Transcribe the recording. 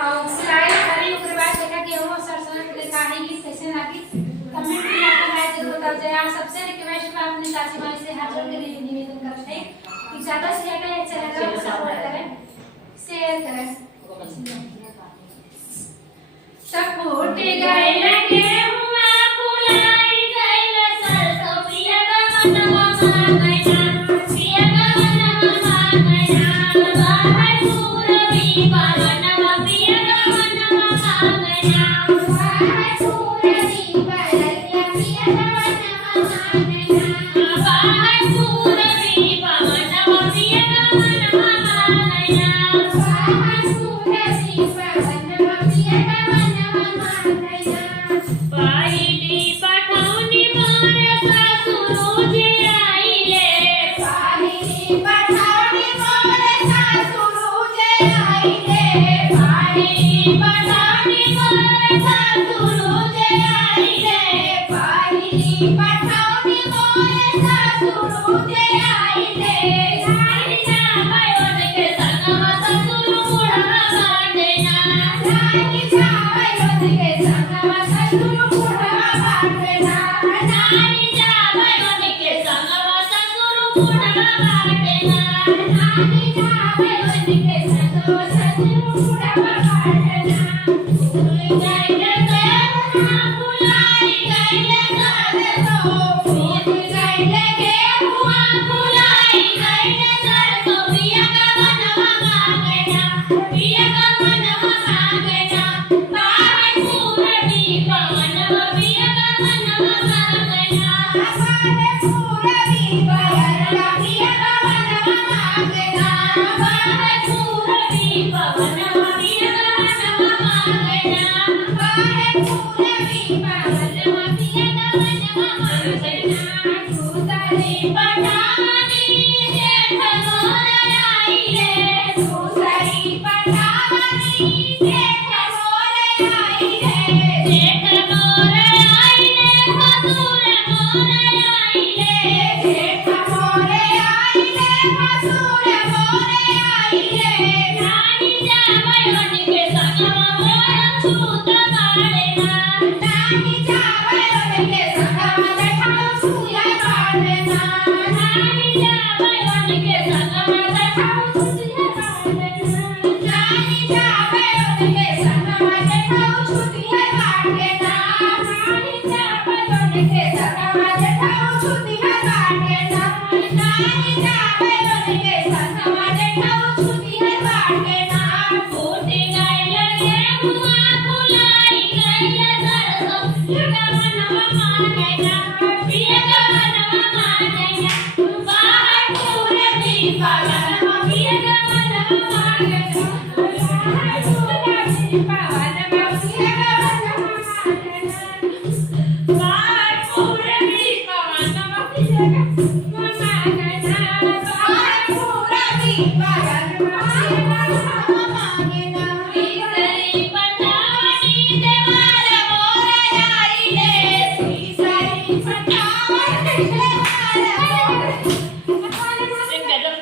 सिलाई करी ओकरे बाद देखा कि वो सरसों के काहे की कैसे लागी कमेंट में आपका राय जरूर बताओ। जय सबसे रिक्वेस्ट है अपनी सासी माई से हाथ जोड़ के निवेदन करते हैं कि ज्यादा से ज्यादा ये चैनल को सपोर्ट करें, शेयर करें। सब फूट गए लगे हुआ फुलाई गए सरसों पिया का मनवा गया पिया का मनवा गया बाहर पूरबी पवनवा पिया का मनवा गया बाहर पूरबी पवनवा पिया का मनवा गया बाहर पूरबी पवनवा पिया का मनवा गया बाहर पूरबी पवनवा पिया का पाहिली पठावनी मोर सासुरो जे आईले पाहिली पठावनी मोर सासुरो जे आईले पाहिली पठावनी मोर सासुरो जे आईले पाहिली पठावनी मोर सासुरो जे आईले जाईना बायोन के संगमा सासुरो बुढ़ा बाटेना जाईना बायोन के संगमा सासुरो बुढ़ा बाटेना जाईना बायोन के संगमा सासुरो बुढ़ा बाटेना जाईना बायोन के संगमा सासुरो बुढ़ा बाटेना फूल गए फुलाई गए सरसों फूल गए हुआ फुलाई गए सरसों पिया का मनवा गया पिया का मनवा गया बाहर पूरबी पवनवा पिया का मनवा गया बाहर पूरबी पवनवा पिया का मनवा गया बाहर पूरबी पवनवा पिया का मनवा गया बाहर पूरबी पवनवा पिया का मनवा गया दूसरी पठावनी जेठ मोर आईले दूसरी पठावनी जेठ मोर आईले जेठ मोर आईले मसूर मोर आईले जेठ मोर आईले मसूर मोर आईले रानी जावयवन के संगमा मोर छूत बाड़ेना रानी जावयवन के संगमा देखाओ छूया बाड़ेना रानी जावयवन के संगमा देखाओ छूया बाड़ेना रानी जावयवन के संगमा देखाओ छूया बाड़ेना रानी जावयवन के संगमा देखाओ छूया बाड़ेना रानी जावयवन के संगमा देखाओ छूया बाड़ेना फूट गए लगे हुआ फुलाई गए सरसों पिया का मनवा गया पिया का मनवा गया बाहर पूरबी पवनवा पिया का मनवा गया बाहर पूरबी पवनवा पिया का मनवा गया